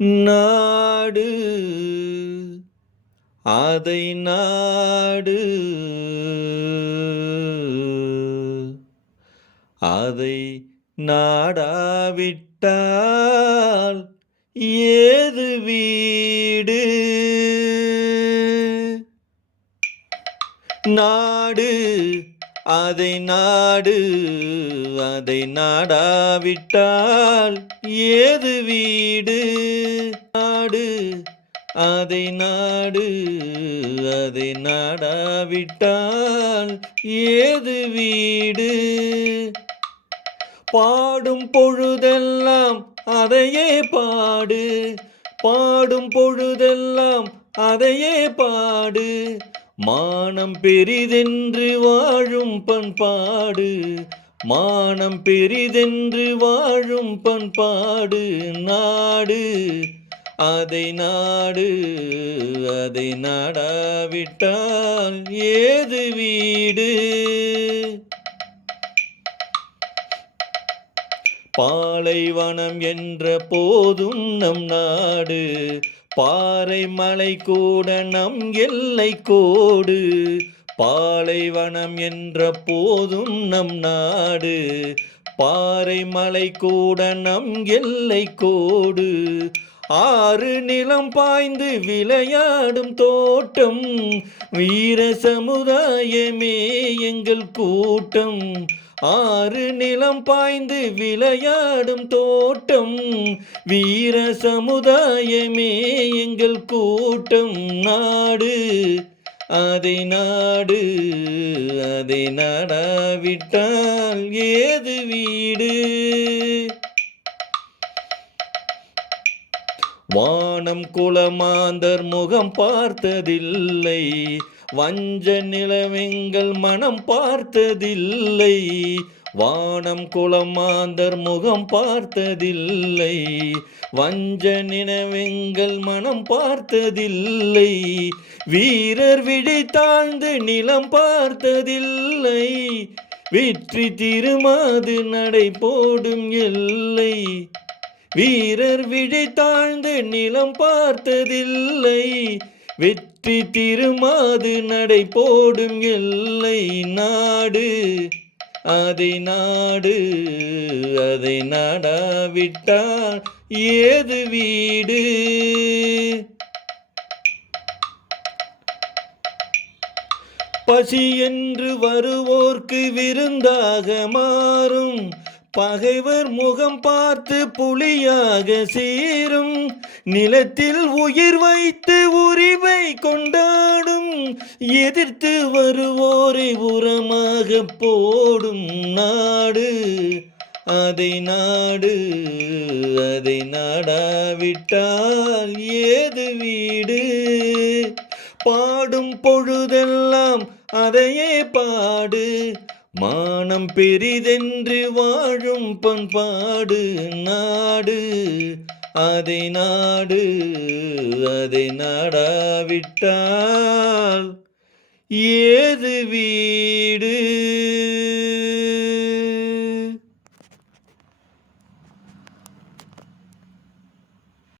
நாடு அதை நாடு அதை நாடாவிட்டால் ஏது வீடு நாடு அதை நாடு அதை நாடாவிட்டால் ஏது வீடு நாடு அதை நாடு அதை நாடாவிட்டால் ஏது வீடு பாடும் பொழுதெல்லாம் அதையே பாடு பாடும் பொழுதெல்லாம் அதையே பாடு மானம் பெரிதென்று வாழும் பண்பாடு மானம் பெரிதென்று வாழும் பண்பாடு நாடு அதை நாடு அதை நாடாவிட்டால் ஏது வீடு பாலைவனம் என்ற போதும் நம் நாடு பாறை மலை கூட நம் எல்லை கோடு பாலைவனம் என்ற போதும் நம் நாடு பாறை மலை கூட நம் எல்லை கோடு ஆறு நிலம் பாய்ந்து விளையாடும் தோட்டம் வீர சமுதாயமே எங்கள் கூட்டம் ஆறு நிலம் பாய்ந்து விளையாடும் தோட்டம் வீர சமுதாயமே எங்கள் கூட்டம் நாடு அதை நாடு அதை நாடாவிட்டால் ஏது வீடு வானம் குலமாந்தர் முகம் பார்த்ததில்லை வஞ்ச நிலவெங்கள் மனம் பார்த்ததில்லை வானம் குலமாந்தர் முகம் பார்த்ததில்லை வஞ்ச நிலவெங்கள் மனம் பார்த்ததில்லை வீரர் விழி தாழ்ந்து நிலம் பார்த்ததில்லை வெற்றி திருமாது நடை போடும் எல்லை வீரர் விழி தாழ்ந்து நிலம் பார்த்ததில்லை வெற்றி திருமாது நடை போடும் எல்லை நாடு அதை நாடு அதை நாடாவிட்டால் ஏது வீடு பசி என்று வருவோர்க்கு விருந்தாக மாறும் பகைவர் முகம் பார்த்து புலியாக சீரும் நிலத்தில் உயிர் வைத்து உரிமை கொண்டாடும் எதிர்த்து வருவோரை உரமாக போடும் நாடு அதை நாடு அதை நாடாவிட்டால் ஏது வீடு பாடும் பொழுதெல்லாம் அதையே பாடு மானம் பெரிதென்று வாழும் பண்பாடு நாடு அதை நாடு அதை நாடாவிட்டால் ஏது வீடு